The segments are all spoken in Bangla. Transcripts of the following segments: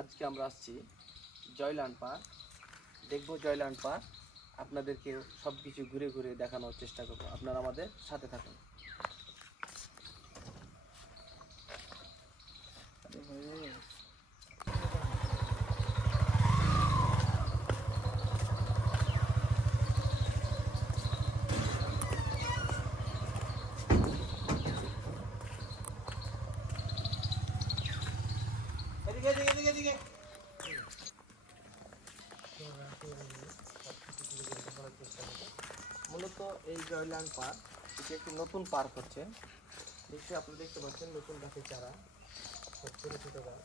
আজকে আমরা আসছি জয়লান পার্ক, দেখবো জয়লান পার্ক, আপনাদেরকে সব কিছু ঘুরে ঘুরে দেখানোর চেষ্টা করবো। আপনারা আমাদের সাথে থাকুন। মূলত এই জয়লান পার্ক এটি একটি নতুন পার্ক হচ্ছে। নিশ্চয়ই আপনি দেখতে পাচ্ছেন নতুন গাছের চারা, ছোটো ছোটো গাছ।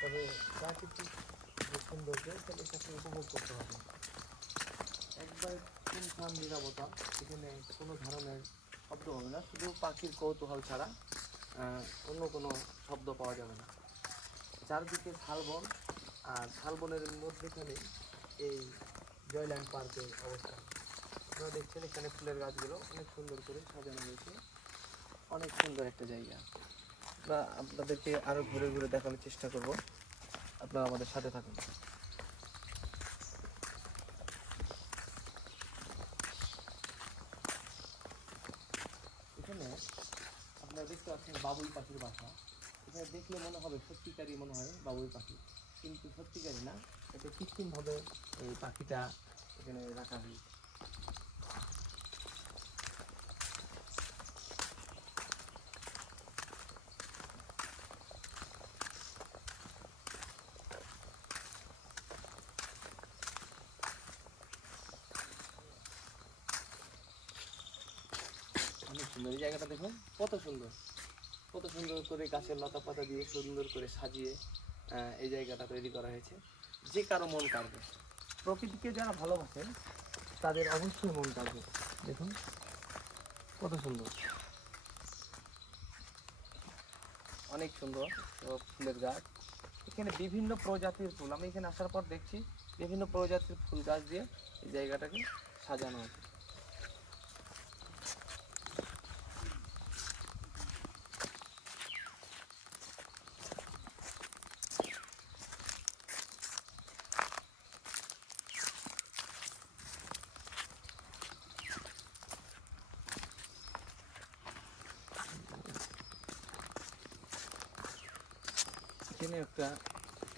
তবে প্রাকৃতিক যে সৌন্দর্য সেটা আপনি উপভোগ করতে হবে। একবার শুনশান নিরবতা, এখানে কোনো ধরনের শব্দ হবে না, শুধু পাখির কৌতূহল ছাড়া অন্য কোনো শব্দ পাওয়া যাবে না। চারদিকে শালবন, আর শালবনের মধ্যেখানে এই জয়লান পার্কের অবস্থান। আপনারা দেখছেন এখানে ফুলের গাছগুলো অনেক সুন্দর করে সাজানো হয়েছে, অনেক সুন্দর একটা জায়গা। আমরা আপনাদেরকে আরও ঘুরে ঘুরে দেখানোর চেষ্টা করব, আপনারা আমাদের সাথে থাকুন। এখানে আপনারা দেখতে পাচ্ছেন বাবুই পাখির বাসা। এখানে দেখলে মনে হবে সত্যিকারই মনে হয় বাবুই পাখি, কিন্তু সত্যিকারই না, এটা কৃত্রিমভাবে এই পাখিটা এখানে রাখা হয়েছে। অনেক সুন্দর এই জায়গাটা, দেখুন কত সুন্দর, কত সুন্দর করে গাছের লতা পাতা দিয়ে সুন্দর করে সাজিয়ে এই জায়গাটা তৈরি করা হয়েছে। যে কারো মন কাড়বে, প্রকৃতিকে যারা ভালোবাসেন তাদের অবশ্যই মন কাড়বে। দেখুন কত সুন্দর, অনেক সুন্দর ফুলের গাছ। এখানে বিভিন্ন প্রজাতির ফুল, আমি এখানে আসার পর দেখছি বিভিন্ন প্রজাতির ফুল গাছ দিয়ে এই জায়গাটাকে সাজানো আছে।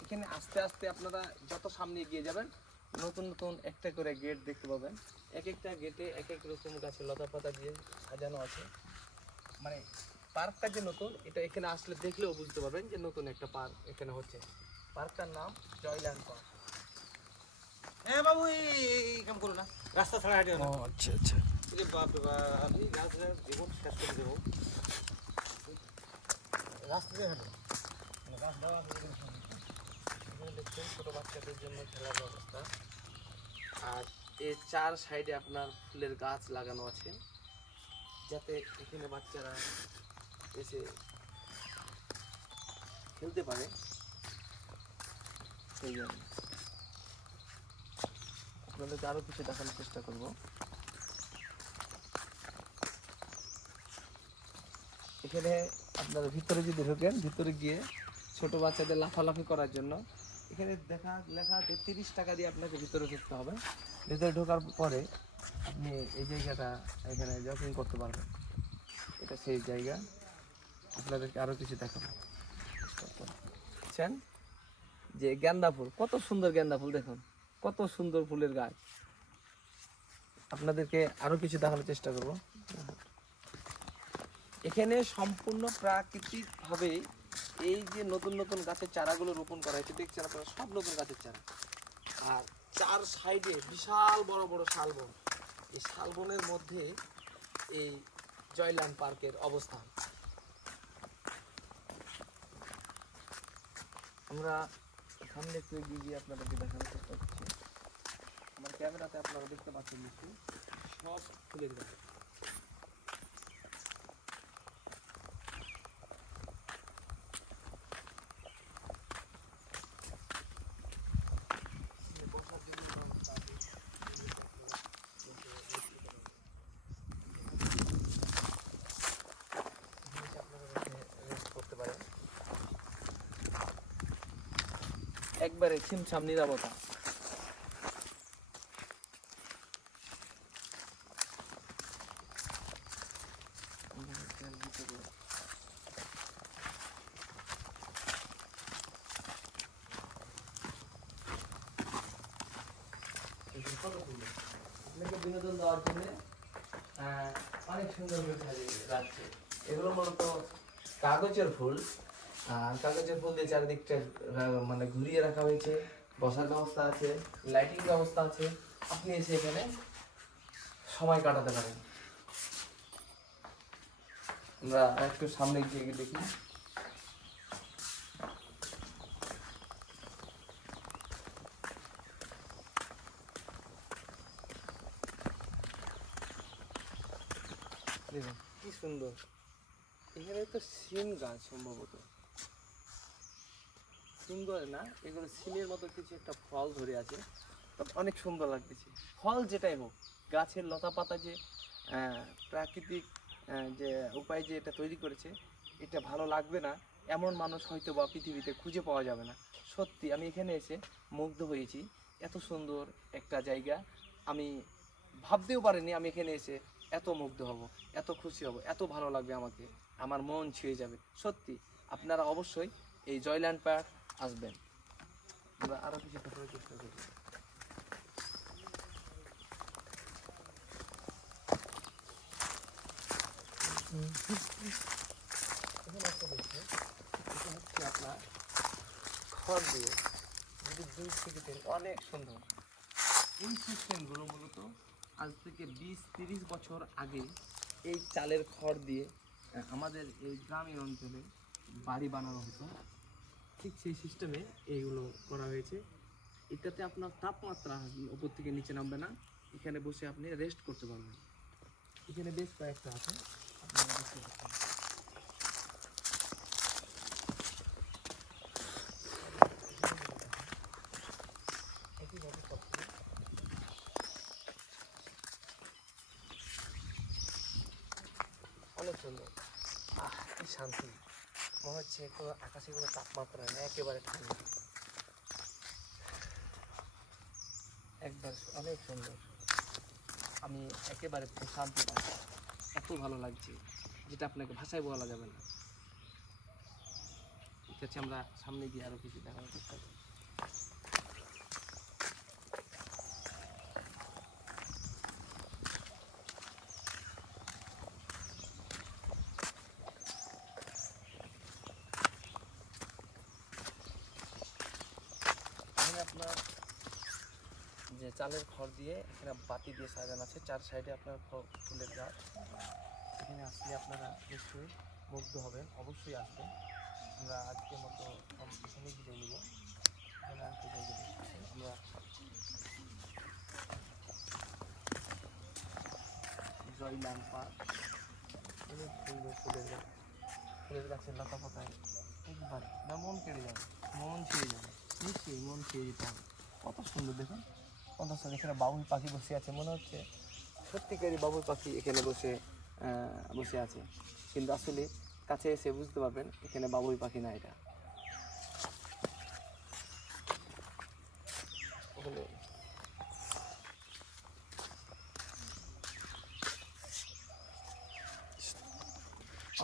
এখানে আস্তে আস্তে আপনারা যত সামনে এগিয়ে যাবেন নতুন নতুন একটা করে গেট দেখতে পাবেন। এক একটা গেটে এক এক রকম গাছের লতা পাতা দিয়ে সাজানো আছে। মানে পার্কটা যে নতুন, এটা এখানে আসলে দেখলেও বুঝতে পারবেন যে নতুন একটা পার্ক এখানে হচ্ছে। পার্কটার নাম জয়লান পার্ক। হ্যাঁ বাবু, এই কাম করো না, রাস্তা ছাড়া হাঁটিও না। আচ্ছা আচ্ছা, আমি গাছ জীবন শেষ করে দেবো, রাস্তা দিয়ে হাঁটো। গাছ দেওয়া দেখছেন ছোট বাচ্চাদের জন্য খেলার ব্যবস্থা, আর এর চার সাইডে আপনার ফুলের গাছ লাগানো আছে, যাতে এখানে বাচ্চারা এসে খেলতে পারে। সেই জন্য আপনাদেরকে আরো কিছু দেখানোর চেষ্টা করব। এখানে আপনারা ভিতরে যদি ঢোকেন, ভিতরে গিয়ে ছোট বাচ্চাদের লাফালাফি করার জন্য এখানে লেখা আছে 30 টাকা দিয়ে আপনাকে ভিতরে ঢুকতে হবে। ভিতরে ঢোকার পরে আপনি এই জায়গাটা এখানে জগিং করতে পারবেন। এটা সেই জায়গা। আপনাদেরকে আরো কিছু দেখাবো। বুঝছেন যে গেন্দা ফুল, কত সুন্দর গেন্দা ফুল, দেখুন কত সুন্দর ফুলের গাছ। আপনাদেরকে আরো কিছু দেখানোর চেষ্টা করব। এখানে সম্পূর্ণ প্রাকৃতিক ভাবে এই যে নতুন নতুন গাছের চারাগুলো রোপণ করা হয়েছে, দেখছেন আপনারা সব নতুন গাছের চারা। আর চার সাইডে বিশাল বড় বড় শালবন, এই শালবনের মধ্যে এই জয়লান পার্কের অবস্থান। আমরা সামনে একটু এগিয়ে গিয়ে আপনাদেরকে দেখানোর চেষ্টা করছি। আমার ক্যামেরাতে আপনারা দেখতে পাচ্ছেন নিশ্চয়ই সব ফুলের গাছ। করতে পারেন। একবারে ছিমছাম নিরাপত্তা। আপনাকে বিনোদন দেওয়ার জন্য অনেক সুন্দর করে সাজিয়ে রাখছে। এগুলো মূলত কাগজের ফুল, কাগজের ফুল দিয়ে চারিদিকটা মানে ঘুরিয়ে রাখা হয়েছে। বসার ব্যবস্থা আছে, লাইটিং ব্যবস্থা আছে। আপনি এসে এখানে সময় কাটাতে পারেন। আমরা একটু সামনে গিয়ে দেখি। দেখুন কি সুন্দর, এখানে তো সিম গাছ সম্ভবত, সিম ধরে না, এগুলো সিমের মতো কিছু একটা ফল ধরে আছে। অনেক সুন্দর লাগতেছে। ফল যেটাই হোক, গাছের লতা পাতা যে প্রাকৃতিক যে উপায় যে এটা তৈরি করেছে, এটা ভালো লাগবে না এমন মানুষ হয়তো বা পৃথিবীতে খুঁজে পাওয়া যাবে না। সত্যি আমি এখানে এসে মুগ্ধ হয়েছি। এত সুন্দর একটা জায়গা আমি ভাবতেও পারিনি আমি এখানে এসে এত মুগ্ধ হব, এত খুশি হব, এত ভালো লাগবে আমাকে, আমার মন ছুঁয়ে যাবে। সত্যি আপনারা অবশ্যই এই জয়ল্যান্ড পার্ক আসবেন। আমরা আরও কিছু দেখার চেষ্টা করি। এখানে একটা দেখছেন, এটা হচ্ছে আপনার খড় দিয়ে যদি দুই থেকে তিন, অনেক সুন্দর। এই সিস্টেমগুলো মূলত আজ থেকে 20-30 বছর আগে এই চালের খড় দিয়ে আমাদের এই গ্রামীণ অঞ্চলে বাড়ি বানানো হতো। ঠিক সেই সিস্টেমে এইগুলো করা হয়েছে। এটাতে আপনার তাপমাত্রা উপর থেকে নিচে নামবে না, এখানে বসে আপনি রেস্ট করতে পারবেন। এখানে বেশ কয়েকটা আছে, আপনারা দেখতে পাচ্ছেন। একইভাবে সবগুলো অনেক সুন্দর। কি শান্তি, মনে হচ্ছে একটু আকাশে কোনো তাপমাত্রা নেই, একেবারে ঠান্ডা, একবার অনেক সুন্দর। আমি একেবারে শান্তি পাই, এত ভালো লাগছে যেটা আপনাকে ভাষায় বলা যাবে না। ঠিক আছে, আমরা সামনে গিয়ে আরও কিছু দেখার চেষ্টা করি। এখানে আপনার যে চালের খড় দিয়ে এখানে বাতি দিয়ে সাজানো আছে, চার সাইডে আপনার ফুলের গাছ। এখানে আসলে আপনারা নিশ্চয়ই মুগ্ধ হবেন, অবশ্যই আসবেন। আমরা আজকের মতো এখানে বিদায় নিব। এখানে আরেকটা জায়গা দেখতেছি আমরা, জয়ল্যান্ড পার্ক। অনেক সুন্দর ফুলের গাছ, ফুলের গাছের লতা পাতায় একবার মন কেড়ে যাবে, মন ছুঁয়ে যাবে, নিশ্চয়ই মন ছুঁয়ে যেতে হবে। কত সুন্দর দেখুন, কত সুন্দর। এখানে বাবুই পাখি বসে আছে, মনে হচ্ছে সত্যিকারই বাবুই পাখি এখানে বসে বসে আছে, কিন্তু আসলে কাছে এসে বুঝতে পারবেন এখানে বাবুই পাখি না, এটা ওখানে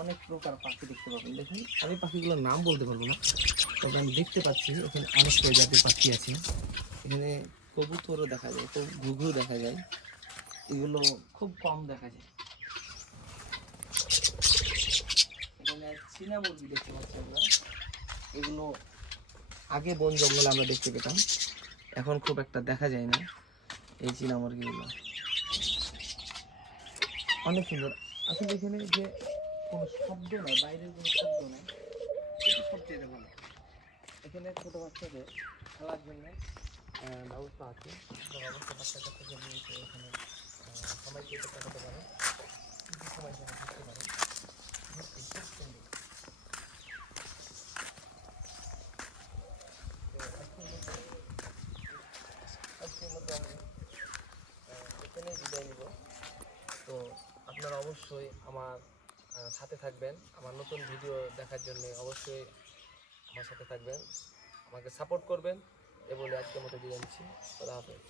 অনেক প্রকার পাখি দেখতে পাবেন। দেখুন আমি পাখিগুলোর নাম বলতে পারবো না, তবে আমি দেখতে পাচ্ছি এখানে অনেক প্রজাতির পাখি আছে। এখানে কবুতরও দেখা যায়, ঘুঘু দেখা যায়, এগুলো খুব কম দেখা যায়। এখানে চীনা মুরগি দেখতে পাচ্ছি আমরা, এগুলো আগে বন জঙ্গলে আমরা দেখতে পেতাম, এখন খুব একটা দেখা যায় না এই চীনা মুরগিগুলো। অনেক সুন্দর। আসলে এখানে যে কোনো শব্দ নাই, বাইরের কোনো শব্দ নাই, এটা সবচেয়ে ভালো। এখানে ছোটো বাচ্চাদের খেলার জন্য ব্যবস্থা আছে, অবশ্যই বাচ্চা কাচ্চাকে নিয়ে এসে এখানে সময় কেটে কাটাতে পারে, কিছু সময় এখানে থাকতে পারে। খুব সুন্দর। তো আজকের মতো আমি এখানেই বিদায় নিব। তো আপনারা অবশ্যই আমার সাথে থাকবেন, আমার নতুন ভিডিও দেখার জন্য অবশ্যই আমার সাথে থাকবেন। আমাকে সাপোর্ট করবেন এ বলে আজকের মতো দিয়ে যাচ্ছি। খোদা হাফেজ।